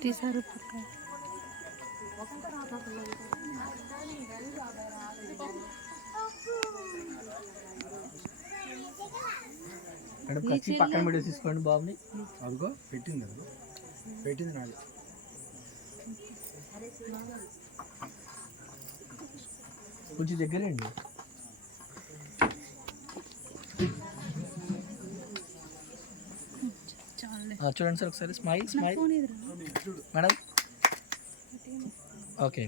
తీసారు. పక్కన వీడియో తీసుకోండి బాబుని. అదిగో పెట్టింది అదిగో. పెట్టింది నాది. కొంచెం దగ్గరండి చాలే ఆ, చూడండి సార్ ఒకసారి. Smile smile madam okay.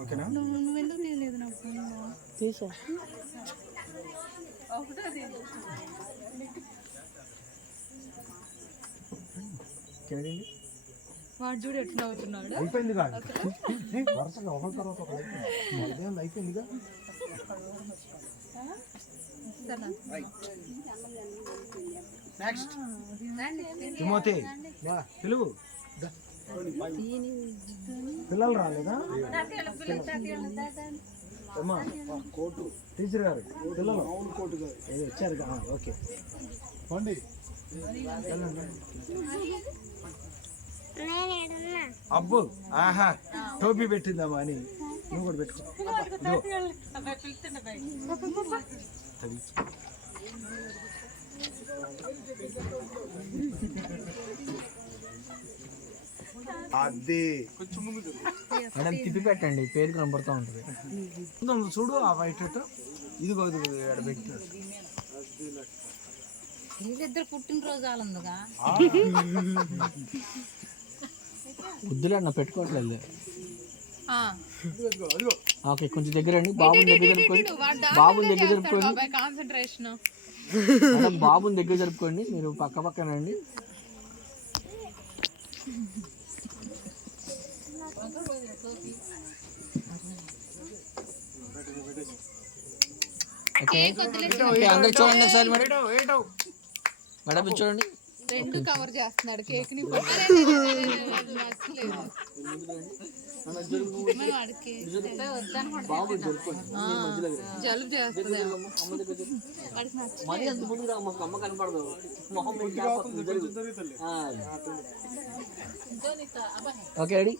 ఓకేనా? నువ్వు నువ్వు ఎందుకు తీయలేదు నా ఫోన్లో తీసా చూడండి వాడు చూడు ఎట్లా అవుతున్నాడు అయిపోయింది కాదు. వరుసగా ఒకరి తర్వాత ఒకరు అయిపోయింది. అయిపోయిందిగా తిమోతి దా. పిల్లలు రాలేదా? అమ్మా కోటు టీచర్ గారు పిల్లలు. కోటు గారు వచ్చారు ఓకే. పండి. అబ్బు ఆహా టోపీ పెట్టిందమ్మా అని నువ్వు కూడా పెట్టుకో. అది. మేడం తిప్పి పెట్టండి పేరు కనబడుతూ ఉంటుంది. ఉందో చూడు ఆ వైట్ ఇదిగో ఇదిగో ఇక్కడ పెట్టినాడు వీళ్ళిద్దరు పుట్టినరోజు వాళ్ళందుగా వద్దులే అన్న పెట్టుకోవట్లేదు. ఓకే కొంచెం దగ్గర అండి బాబుని దగ్గర జరుపుకోండి. బాబుని దగ్గర జరుపుకోండి. కాన్సన్ట్రేషన్ మేడం బాబుని దగ్గర జరుపుకోండి. మీరు పక్క పక్కన అండి ఓకే అందరు చూడండి ఒకసారి మేడం మేడం చూడండి. రెండు కవర్ చేస్తున్నాడు కేక్ని జలుబు చేస్తుంది అమ్మ కనపడదు. Okay ready?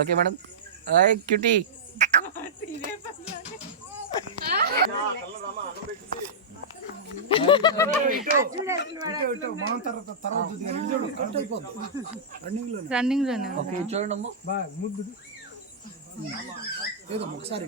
Okay madam. Cutie. రన్నింగ్లోనే okay ఇది చూడండి అమ్మ బాగా ముద్దు. ఏదో ఒకసారి.